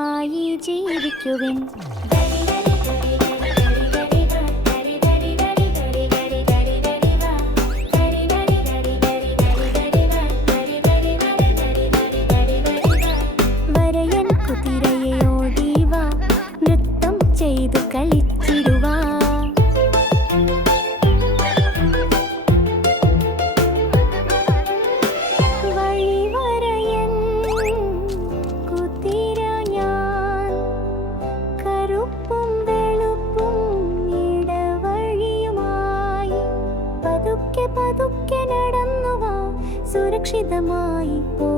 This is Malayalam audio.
സുരക്ഷിതമായി ജീവിക്കുവിൻ. വരയൻ കുതിരയെ ഓടിവാ, നൃത്തം ചെയ്തു കളിച്ചിടുവാ. വഴിവരയൻ കുതിര ഞാൻ, കറുപ്പും വെളുപ്പും ഇടവഴിയുമായി. പതുക്കെ പതുക്കെ നടന്നുവാ, സുരക്ഷിതമായി പോ.